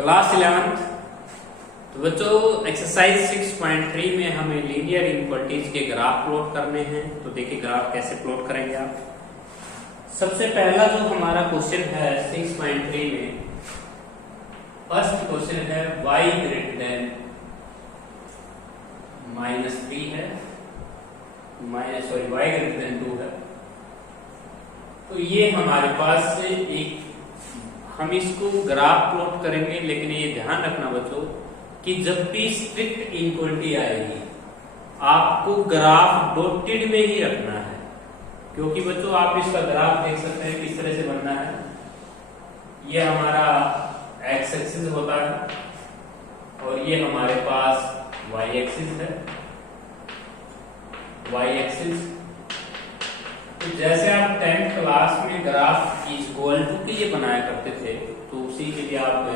Class 11th। तो बच्चों exercise 6.3 में हमें लीनियर इनइक्वालिटीज के ग्राफ प्लॉट करने हैं। तो देखिए ग्राफ कैसे प्लॉट करेंगे आप। सबसे पहला जो हमारा क्वेश्चन है 6.3 में, फर्स्ट क्वेश्चन है y ग्रेटर देन -3 है, y ग्रेटर देन 2 है। तो ये हमारे पास एक, हम इसको ग्राफ प्लॉट करेंगे, लेकिन ये ध्यान रखना बच्चों कि जब भी स्ट्रिक्ट इनइक्वालिटी आएगी आपको ग्राफ डॉटेड में ही रखना है, क्योंकि बच्चों आप इसका ग्राफ देख सकते हैं किस तरह से बनना है। ये हमारा एक्स एक्सिस होता है और ये हमारे पास वाई एक्सिस है, वाई एक्सिस। तो जैसे आप 10th क्लास में ग्राफ इक्वल टू के लिए बनाया करते थे, तो उसी के लिए आप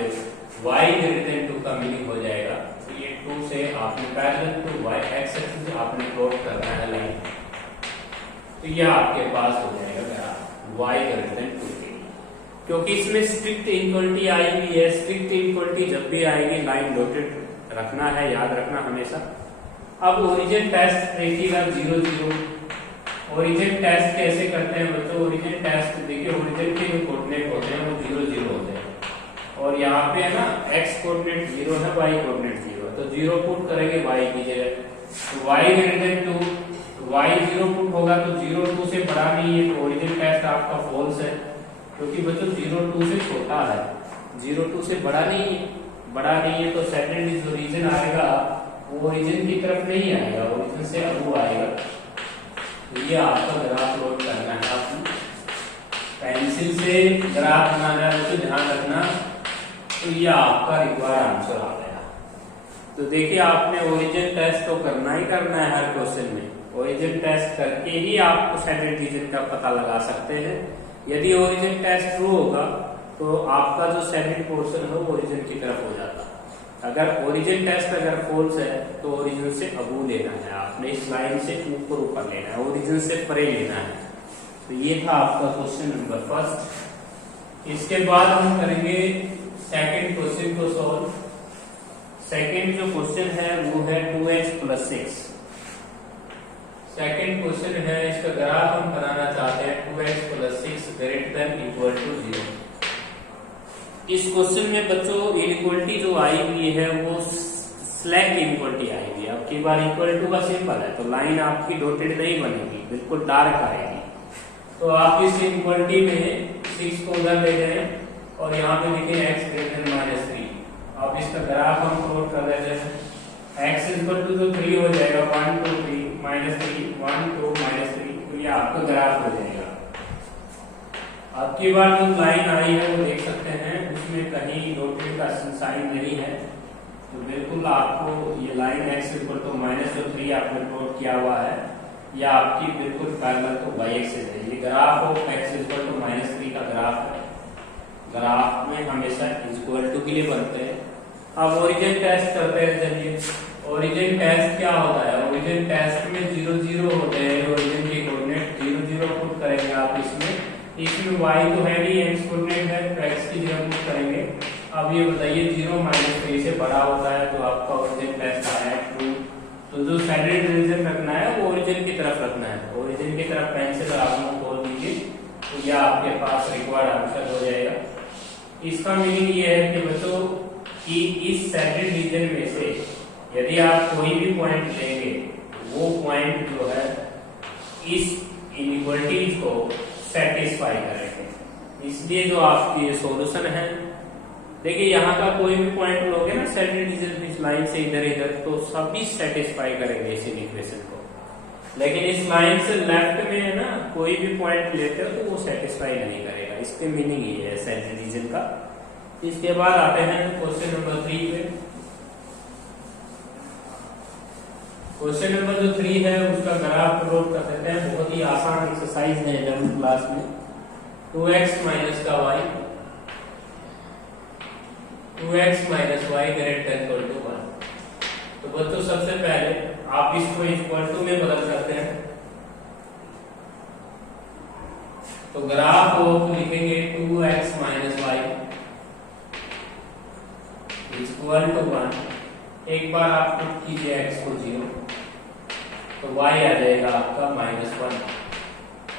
y ग्रेटर देन 2 का मीनिंग हो जाएगा। तो ये 2 से आपने parallel to y x axis आपने प्लॉट करना है लाइन। तो यह आपके पास हो जाएगा ग्राफ y ग्रेटर देन 2 के लिए, क्योंकि इसमें स्ट्रिक्ट इनइक्वालिटी आई हुई है। स्ट्रिक्ट इनइक्वालिटी जब भी आएगी लाइन डॉटेड रखना है, याद रखना हमेशा। अब ओरिजिन टेस्ट देखिएगा 0 0। ओरिजिन टेस्ट कैसे करते हैं बच्चों? ओरिजिन टेस्ट देखिए, ओरिजिन के जो कोऑर्डिनेट होते हैं वो 0 0 होते हैं, और यहाँ पे है ना x कोऑर्डिनेट 0 है, y कोऑर्डिनेट 0 है। तो 0 पुट करेंगे y की जगह, तो y greater then 2, y 0 put होगा तो 0 2 से बड़ा नहीं है, तो ओरिजिन टेस्ट आपका फॉल्स है, क्योंकि बच्चों 0 2 से छोटा है, 0 2 से बड़ा नहीं है। बड़ा नहीं है तो सेकंड जो रीजन आएगा वो ओरिजिन की तरफ नहीं आएगा, ओरिजिन से अबू आएगा। तो ये आपका ग्राफ प्लॉट करना है, आपको पेंसिल से ग्राफ बनाना है, तो ध्यान रखना। तो ये आपका रिक्वायर्ड आंसर आ गया। तो देखिए आपने ओरिजिन टेस्ट तो करना ही करना है हर क्वेश्चन में। ओरिजिन टेस्ट करके ही आप सेकंड रीजन का पता लगा सकते हैं। यदि ओरिजिन टेस्ट ट्रू होगा तो आपका जो सेकंड पोर्शन है वो ओरिजिन की तरफ हो जाता है। अगर ओरिजिन टेस्ट अगर फॉल्स है तो ओरिजिन से अबू लेना है, आपने इस लाइन से ऊपर लेना है, ओरिजिन से परे लेना है। तो ये था आपका क्वेश्चन नंबर फर्स्ट। इसके बाद हम करेंगे सेकंड क्वेश्चन को सॉल्व। सेकंड जो क्वेश्चन है वो है 2x + 6। सेकंड क्वेश्चन है, इसका ग्राफ हम बनाना चाहते हैं 2x + 6 greater than equal to 0। इस क्वेश्चन में बच्चों इनइक्वालिटी जो आई हुई है वो स्लैक इनइक्वालिटी आई हुई है। अब की बार इक्वल टू का सिंबल है तो लाइन आपकी डॉटेड नहीं बनेगी, बिल्कुल डार्क आएगी। तो आप इस इनइक्वालिटी में 6 को उधर ले जाएं और यहाँ पे लिखें x ग्रेटर देन -3। अब इसका ग्राफ हम प्लॉट कर देते हैं। x तो 3 हो जाएगा, 1 2 3 -3 1 2 -3। तो ये आपका ग्राफ हो जाएगा। अब की बार जो लाइन आई है वो देख सकते हैं, उसमें कहीं डॉटेड का साइन नहीं है, तो बिल्कुल आपको ये लाइन x तो -3 आपने प्लॉट किया हुआ है, या आपकी बिल्कुल पैरेलल तो y एक्सिस है। ये ग्राफ ऑफ x तो -3 का ग्राफ है। ग्राफ में हमेशा इक्वल टू के लिए बनते हैं। अब ओरिजिन टेस्ट करते हैं। चलिए ओरिजिन टेस्ट क्या होता है? ओरिजिन टेस्ट में 0 0 होते हैं, ओरिजिन के कोऑर्डिनेट 0 0 पुट करेंगे आप इसमें y तो है नहीं, x कोऑर्डिनेट है तो x की जगह पुट करेंगे। अब ये बताइए 0 -3 से बड़ा होता है तो आपका ओरिजिन टेस्ट आया है ट्रू। तो जो सेकंड रीजन रखना है वो ओरिजिन की तरफ रखना है, ओरिजिन की तरफ पेंसिल आप खोल दीजिए, तो यह आपके पास रिक्वायर्ड आंसर हो जाएगा। इसका मीनिंग ये है कि बच्चों कि इस सेकंड रीजन में से यदि आप कोई भी पॉइंट लेंगे वो पॉइंट जो है इस इनइक्वालिटीज को सेटिस्फाई करेंगे। इसलिए जो आपकी ये सॉल्यूशन है, देखिए यहाँ का कोई भी पॉइंट लोगे ना सेकंड रीजन इस लाइन से इधर इधर, तो सभी सेटिस्फाई करेंगे इस इक्वेशन को। लेकिन इस लाइन से लेफ्ट में है ना कोई भी पॉइंट लेते हो तो वो सेटिस्फाई नहीं करेगा। इसके मीनिंग ये है सेकंड रीजन का। इसके बाद आते हैं क्वेश्चन नंबर 3 पे। क्वेश्चन नंबर जो 3 है उसका ग्राफ प्लॉट कर देते हैं। बहुत ही आसान एक्सरसाइज है 11th क्लास में। 2x - y 2x - y greater than equal to 1। तो बच्चों सबसे पहले आप इसको इक्वल टू में बदल करते हैं, तो ग्राफ ऑफ लिखेंगे 2x - y एक बार आप पुट कीजिए x को 0 तो y आ जाएगा आपका -1,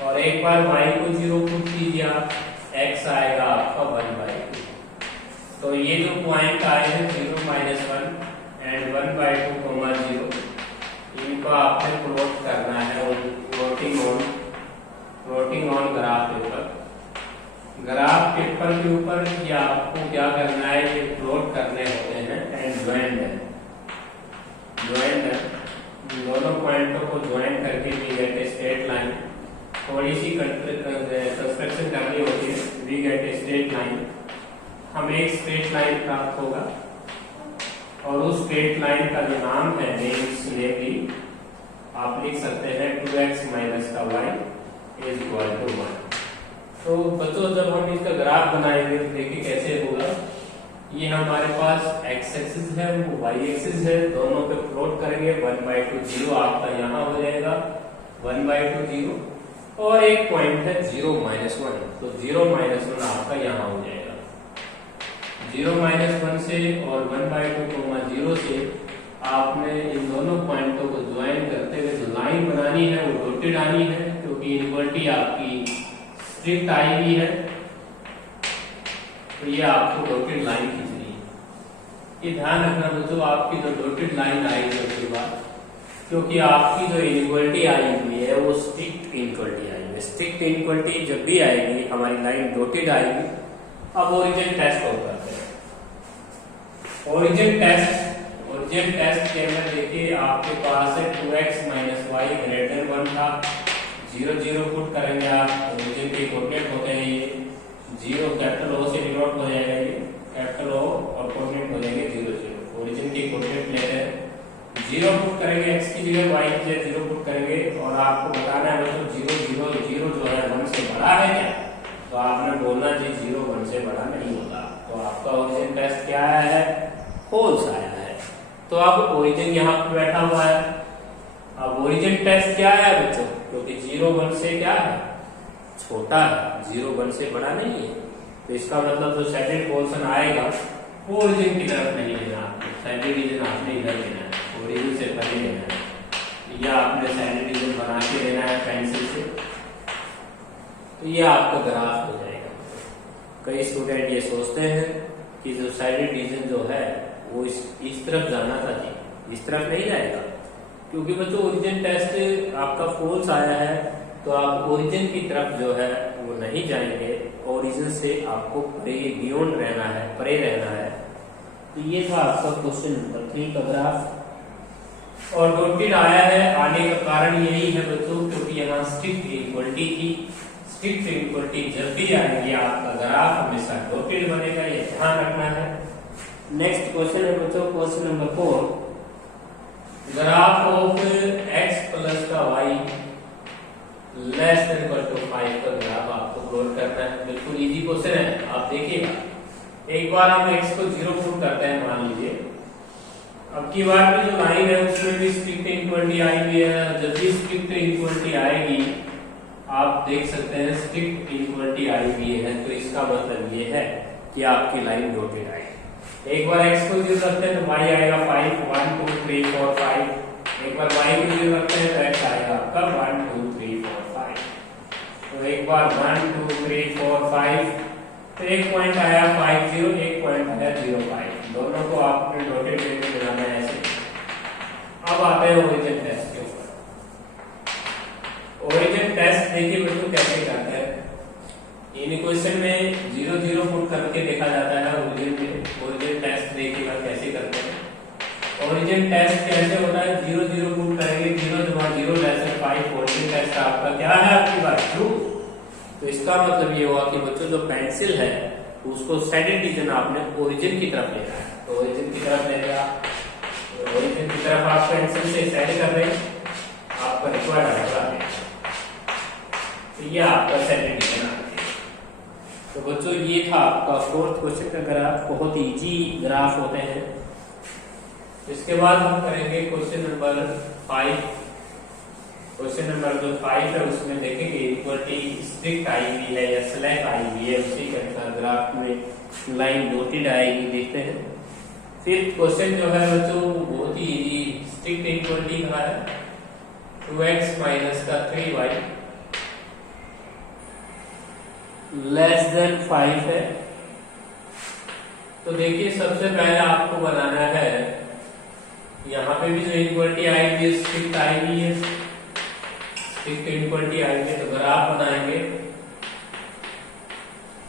और एक बार y को 0 पुट कीजिए आप, x आएगा आपका 1/2। तो ये जो पॉइंट आए हैं 0, -1 एंड 1/2, 0, इनको आपने प्लॉट करना है और plotting on graph paper. Graph paper के ऊपर ये आपको क्या करना है, ये प्लॉट करने होते हैं एंड ज्वाइन दोनों पॉइंटों को ज्वाइन करके we get a straight line. थोड़ी सी कंस्ट्रक्शन करनी होती है, we get a straight line, हमें एक स्ट्रेट लाइन प्राप्त होगा और उस स्ट्रेट लाइन का जो नाम है नेम आप लिख सकते हैं 2x - y = 1। तो बच्चों जब हम इसका ग्राफ बनाएंगे तो देखिए कैसे होगा। ये हमारे पास x एक्सिस है, वो y एक्सिस है, दोनों पे प्लॉट करेंगे 1/2, 0 आपका यहाँ हो जाएगा 1/2, 0, और एक पॉइंट है 0, -1, तो 0, -1 आपका यहाँ हो जाएगा। 0, -1 से और 1/2, 0 से आपने इन दोनों पॉइंटों को ज्वाइन करते हुए जो लाइन बनानी है वो डॉटेड आनी है, क्योंकि इनइक्वालिटी आपकी स्ट्रिक्ट आई हुई है, तो ये आपको डॉटेड लाइन खींचनी है। ये ध्यान रखना बच्चों, आपकी जो डॉटेड लाइन आएगी उसके बाद, क्योंकि आपकी जो इनइक्वालिटी आई हुई है वो स्ट्रिक्ट इनइक्वालिटी आई है। स्ट्रिक्ट इनइक्वालिटी जब भी आएगी हमारी लाइन डॉटेड आएगी। अब ओरिजिन टेस्ट और करते हैं। ओरिजिन टेस्ट के अंदर देखिए आपके पास है 2x - y > 1 था, 0, 0 पुट करेंगे आप, ओरिजिन के कोऑर्डिनेट होते हैं ये 0, कैपिटल O से डिनोट हो जाएगा, ये कैपिटल O और कोऑर्डिनेट हो जाएंगे 0, 0। ओरिजिन के कोऑर्डिनेट लेते हैं, 0 पुट करेंगे x की जगह, y की जगह 0 पुट करेंगे, और आपको बताना है बच्चों 0, 0, 0 जो है 1 से बड़ा है क्या, तो आपने बोलना जी 0 1 से बड़ा नहीं होता। तो आपका ओरिजिन टेस्ट क्या आया है, फॉल्स आया है। तो अब ओरिजिन यहाँ पे बैठा हुआ है। अब ओरिजिन टेस्ट क्या है बच्चों, क्योंकि 0, 1 से क्या है, छोटा है, 0, 1 से बड़ा नहीं है, तो इसका मतलब जो सैडेड पोर्शन आएगा वो ओरिजिन की तरफ नहीं लेना, सैडेड रीजन आपने इधर लेना है, ओरिजिन से पहले लेना है, या आपने सैडेड रीजन बना के लेना है पेंसिल से, तो ये आपका ग्राफ हो जाएगा। कई स्टूडेंट ये सोचते हैं कि जो सैडेड रीजन जो है वो इस तरफ जाना था जी, इस तरफ नहीं जाएगा, क्योंकि बच्चों ओरिजिन टेस्ट आपका फॉल्स आया है, तो आप ओरिजिन की तरफ जो है वो नहीं जाएंगे, ओरिजिन से आपको बियॉन्ड रहना है, परे रहना है। तो ये था आपका क्वेश्चन नंबर 3 का ग्राफ, और डॉटेड आया है, आने का कारण यही है बच्चों क्योंकि यहाँ स्ट्रिक्ट इक्वलिटी थी। स्ट्रिक्ट इक्वलिटी जब भी आएगी आपका ग्राफ हमेशा डॉटेड बनेगा, ये ध्यान रखना है। नेक्स्ट क्वेश्चन है बच्चों question number 4, graph of x + y < 5 का ग्राफ आपको प्लॉट करना है। बिल्कुल इजी क्वेश्चन है, आप देखिएगा। एक बार हम x को 0 पुट करते हैं, मान लीजिए। अब की बार की जो लाइन है उसमें भी स्ट्रिक्ट इक्वलिटी आई हुई है। जब भी स्ट्रिक्ट इक्वलिटी आएगी आप देख सकते हैं स्ट्रिक्ट इक्वलिटी आई हुई है, तो इसका मतलब ये है कि आपकी लाइन डॉटेड आएगी। एक बार x को 0 रखते हैं तो y आएगा 5, 1 2 3 4 5। एक बार y को 0 रखते हैं तो x आएगा आपका 1 2 3 4 5। तो एक बार 1 2 3 4 5, तो एक पॉइंट आया 5 0, एक पॉइंट आया 0 5, दोनों को आपने डॉटेड लेके बनाना है ऐसे। अब आते हैं ओरिजिन टेस्ट के ऊपर। ओरिजिन टेस्ट देखिए बच्चों कैसे करते हैं। इन इक्वेशन में 0 0 पुट करके देखा जाता है ओरिजिन में। ओरिजिन टेस्ट देखिएगा कैसे करते हैं। ओरिजिन टेस्ट कैसे होता है, 0 0 पुट करेंगे, 0 0 लेस 5। ओरिजिन टेस्ट आपका क्या है, आपकी बात ट्रू। तो इसका मतलब ये हुआ कि बच्चों जो पेंसिल है उसको सैडेड रीजन आपने ओरिजिन की तरफ लेना है। तो ओरिजिन की तरफ लेगा, ओरिजिन की तरफ आप पेंसिल से सैड कर रहे हैं, आपका रिक्वायर्ड आएगा। तो ये आपका सैडेड रीजन आ गया। तो बच्चों ये था आपका 4th क्वेश्चन का ग्राफ। बहुत इजी ग्राफ होते हैं। इसके बाद हम करेंगे क्वेश्चन नंबर 5। क्वेश्चन नंबर जो 5 है उसमें देखेंगे इक्वलिटी स्ट्रिक्ट आई हुई है या स्लैक आई हुई है, उसी के अनुसार ग्राफ में लाइन डॉटेड आएगी। देखते हैं फिफ्थ क्वेश्चन जो है बच्चों बहुत ही इजी, स्ट्रिक्ट इक्वलिटी का है। 2x माइनस का 3y लेस देन 5 है। तो देखिए सबसे पहले आपको बनाना है, यहाँ पे भी जो इक्वलिटी आएगी स्ट्रिक्ट आएगी है, स्ट्रिक्ट इक्वलिटी आएगी। तो ग्राफ बनाएंगे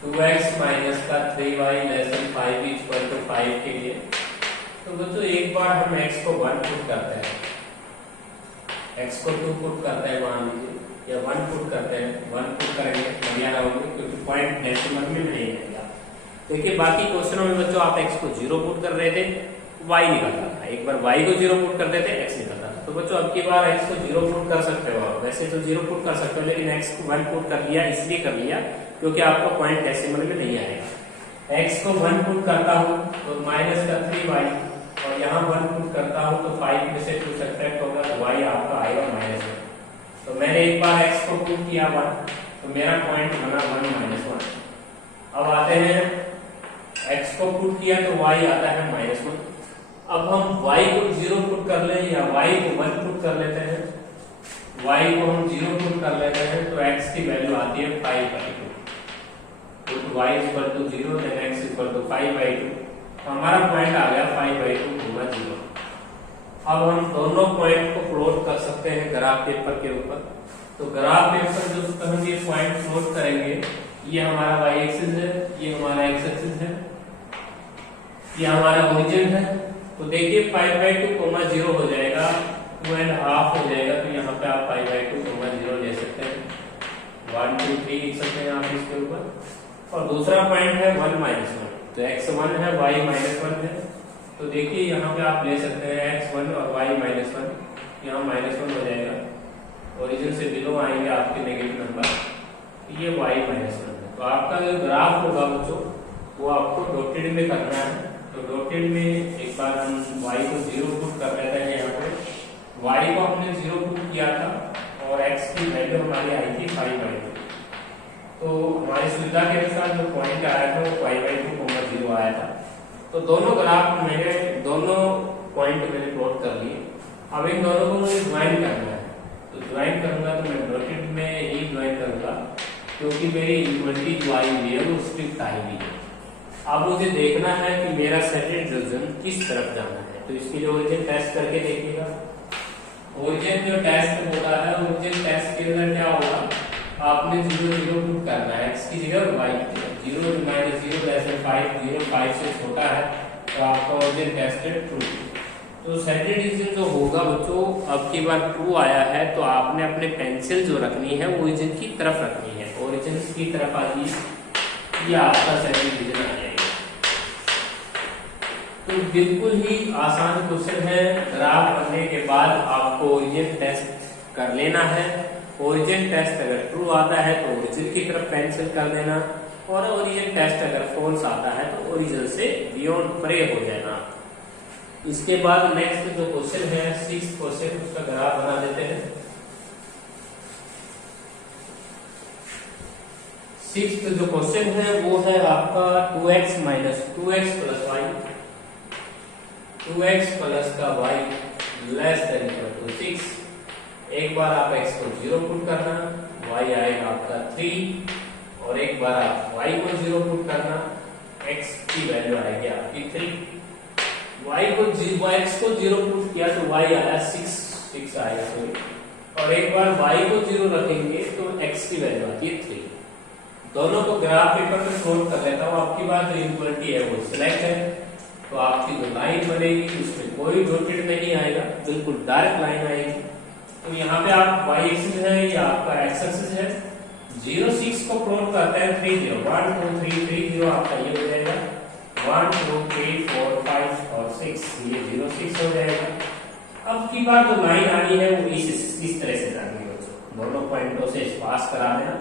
2x माइनस का 3y less than 5 equal to 5 के लिए। तो बच्चों एक बार हम x को 1 पुट करते हैं, x को 2 पुट करते हैं मान लीजिए, या 1 पुट करते हैं, 1 पुट करेंगे बढ़िया रहोगे क्योंकि पॉइंट डेसिमल में नहीं आएगा। देखिए बाकी क्वेश्चनों में बच्चों आप x को 0 पुट कर रहे थे, y निकलता था, एक बार y को 0 पुट कर देते x निकलता था। तो बच्चों अब की बार x को 0 पुट कर सकते हो आप, वैसे तो 0 पुट कर सकते हो लेकिन x को 1 पुट कर लिया, इसलिए कर लिया क्योंकि आपको पॉइंट डेसिमल में नहीं आएगा। x को 1 पुट करता हूँ तो माइनस का 3y, और यहाँ 1 पुट करता हूँ तो 5 में से 2 सब्ट्रैक्ट होगा तो y आपका आएगा -1। तो मैंने एक बार x को पुट किया 1, तो मेरा पॉइंट बना 1 -1। अब आते हैं x को पुट किया तो y आता है -1। अब हम y को 0 पुट कर लें या y को 1 पुट कर लेते हैं, y को हम 0 पुट कर लेते हैं तो x की वैल्यू आती है 5/2। Put y equal to 0 then x equal to 5/2। हमारा पॉइंट आ गया 5/2 0। अब हम दोनों पॉइंट को प्लॉट कर सकते हैं ग्राफ पेपर के ऊपर। तो ग्राफ पेपर जो हम ये पॉइंट प्लॉट करेंगे, ये हमारा y एक्सिस है, ये हमारा x एक्सिस है, ये हमारा ओरिजिन है। तो देखिए 5/2 0 हो जाएगा, 2.5 हो जाएगा। तो यहाँ पे आप 5/2 0 ले सकते हैं, 1 2 3 लिख सकते हैं आप इसके ऊपर। और दूसरा पॉइंट है 1 -1, तो x1 है y -1 है। तो देखिए यहाँ पे आप ले सकते हैं x1 और y -1, यहाँ -1 हो जाएगा, ओरिजिन से बिलो आएंगे आपके नेगेटिव नंबर, ये y -1 है। तो आपका जो ग्राफ होगा बच्चों वो आपको डॉटेड में करना है। तो डॉटेड में एक बार हम y को 0 पुट कर लेते हैं, यहाँ पे y को हमने 0 पुट किया था और x की वैल्यू हमारी आई थी 5/2। तो हमारी सुविधा के अनुसार जो पॉइंट आया था वो 5/2 0 आया था। तो दोनों ग्राफ मैंने, दोनों पॉइंट मैंने प्लॉट कर लिए। अब इन दोनों को मुझे ज्वाइन करना है, तो ज्वाइन करूंगा तो मैं डॉटेड में ही ज्वाइन करूंगा क्योंकि मेरी इक्वलिटी जो आई हुई है वो स्ट्रिक्ट आई हुई है। अब मुझे देखना है कि मेरा सेटेड रीजन किस तरफ जाना है। तो इसकी जो ओरिजिन टेस्ट करके देखिएगा, ओरिजिन जो टेस्ट होता है, ओरिजिन टेस्ट के अंदर क्या होगा, आपने 0 0 पुट करना है, x की जगह y की जगह 0 -0 लेस देन 5, 0 5 से छोटा है तो आपका ओरिजिन टेस्टेड ट्रू। तो सेटेड रीजन जो होगा बच्चों अब की बार ट्रू आया है तो आपने अपने पेंसिल जो रखनी है ओरिजिन की तरफ रखनी है, ओरिजिन की तरफ आ जाइए, ये आपका सेटेड रीजन आ जाएगा। तो बिल्कुल ही आसान क्वेश्चन है। ग्राफ बनने के बाद आपको ओरिजिन टेस्ट कर लेना है। ओरिजिन टेस्ट अगर ट्रू आता है तो ओरिजिन की तरफ पेंसिल कर देना, और ओरिजिन टेस्ट अगर फॉल्स आता है तो ओरिजिन से बियॉन्ड परे हो जाना। इसके बाद नेक्स्ट जो क्वेश्चन है 6th क्वेश्चन, उसका ग्राफ बना देते हैं। 6th जो क्वेश्चन है वो है आपका 2x minus 2x plus y, 2x plus का y less than equal to 6। एक बार आप x को 0 पुट करना, y आएगा आपका 3, और एक बार आप y को 0 पुट करना, x की वैल्यू आएगी आपकी 3। x को 0 पुट किया तो y आया 6 आया सॉरी, और एक बार y को 0 रखेंगे तो x की वैल्यू आती है 3। दोनों को ग्राफ पेपर में सोल्व कर लेता हूँ। आपकी बात जो इक्वलिटी है वो सिलेक्ट है, तो आपकी जो लाइन बनेगी उसमें कोई डॉटेड नहीं आएगा, बिल्कुल डायरेक्ट लाइन आएगी। तो यहाँ पे आप y एक्सिस है, ये आपका x एक्सिस है। 0 6 को प्लॉट करते हैं 3 0 1 2 3 3 0 आपका ये हो जाएगा, 1 2 3 4 5 और 6, ये 0 6 हो जाएगा। अब की बार जो लाइन आनी है वो इस तरह से जानी है, दोनों पॉइंटों से पास करा देना,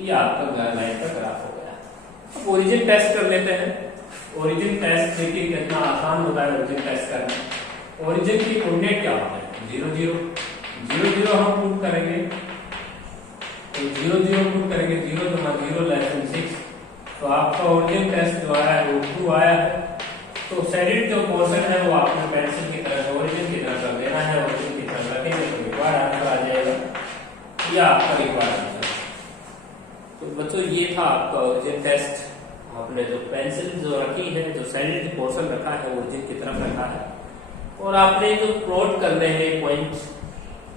ये आपका लाइन का ग्राफ हो गया। अब ओरिजिन टेस्ट कर लेते हैं। ओरिजिन टेस्ट देखिए कितना आसान होता है ओरिजिन टेस्ट करना। ओरिजिन की कोऑर्डिनेट क्या होता है 0 0 0 0 हम पुट करेंगे, तो 0 0 पुट करेंगे, 0 0 लेस देन 6, तो आपका ओरिजिन टेस्ट जो आया है वो ट्रू आया है। तो सैडिड जो पोर्शन है वो आपने पेंसिल की तरह ओरिजिन की तरह कर देना है, ओरिजिन की तरह रखेंगे तो रिक्वायर्ड आंसर आ जाएगा, या आपका रिक्वायर्ड आंसर। तो बच्चों ये था आपका ओरिजिन टेस्ट। आपने जो पेंसिल जो रखी है, जो सैडिड पोर्शन रखा है ओरिजिन की तरफ रखा है, और आपने जो प्लॉट करने हैं पॉइंट,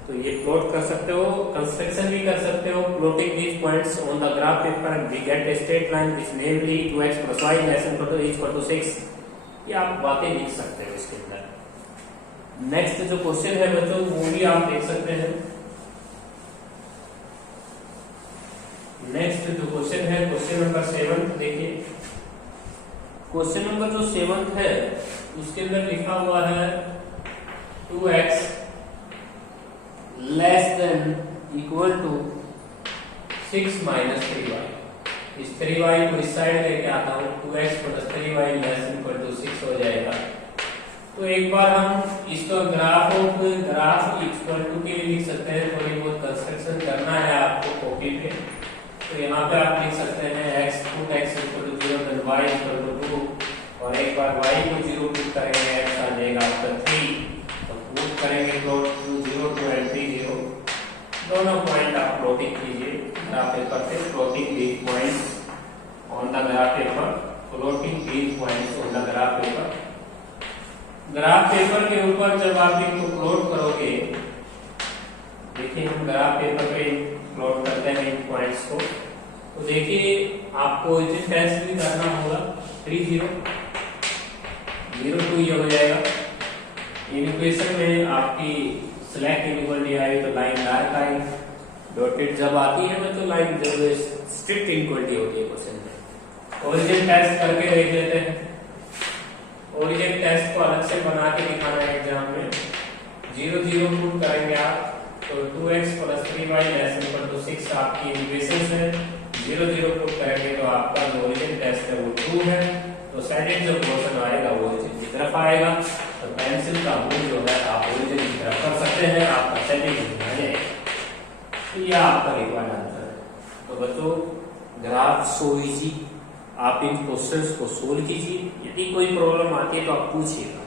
तो ये प्लॉट कर सकते हो, कंस्ट्रक्शन भी कर सकते हो। Plotting these points on the graph paper we get a straight line which namely 2x + y ≤ 6। ये आप बातें लिख सकते हो इसके अंदर। नेक्स्ट जो क्वेश्चन है बच्चों वो भी आप देख सकते हैं। नेक्स्ट जो क्वेश्चन है क्वेश्चन नंबर 7 देखिए। क्वेश्चन नंबर जो 7 है उसके अंदर लिखा हुआ है 2x ≤ 6 - 3y। इस 3y को इस साइड लेके आता हूं, 2x + 3y ≤ 6 हो जाएगा। तो एक बार हम इसका ग्राफ इक्वल टू के लिए लिख सकते हैं। थोड़ी बहुत कंस्ट्रक्शन करना है आपको कॉपी पे, तो यहाँ पे आप लिख सकते हैं x = 0 then y = 2, और एक बार y को 0 पुट करेंगे x आ जाएगा आपका 3, तो पुट करेंगे प्लॉट 0 2 and 3 0। दोनों पॉइंट आप प्लॉटिंग कीजिए ग्राफ पेपर पे। Plotting these points on the graph paper, plotting these points on the graph paper. Graph paper के ऊपर जब आप इनको प्लॉट करोगे, देखिए हम ग्राफ पेपर पे प्लॉट करते हैं इन पॉइंट्स को, तो देखिए आपको ओरिजिन टेस्ट भी करना होगा। 3 0 0 2 ये हो जाएगा। इन इक्वेशन में आपकी स्लैक इनइक्वालिटी आई तो लाइन डार्क आई, डॉटेड जब आती है तो लाइन जब स्ट्रिक्ट इनइक्वालिटी होती है क्वेश्चन में। ओरिजिन टेस्ट करके देख लेते हैं। ओरिजिन टेस्ट को अलग से बना के दिखाना है एग्जाम में। 0 0 पुट करेंगे आप, तो 2x + 3y ≤ 6 आपकी इक्वेशन है। 0 0 पुट करेंगे तो आपका जो ओरिजिन टेस्ट है वो ट्रू है, तो सैडिड जो पोर्शन आएगा वो ओरिजिन की तरफ आएगा। तो पेंसिल का मूव जो है आप ओरिजिन की तरफ कर सकते हैं, आपका सैडिड आ जाएगा। तो यह आपका रिक्वायर्ड आंसर है। तो बच्चों ग्राफ सो इजी, आप इन क्वेश्चंस को सोल्व कीजिए। यदि कोई प्रॉब्लम आती है तो आप पूछिएगा।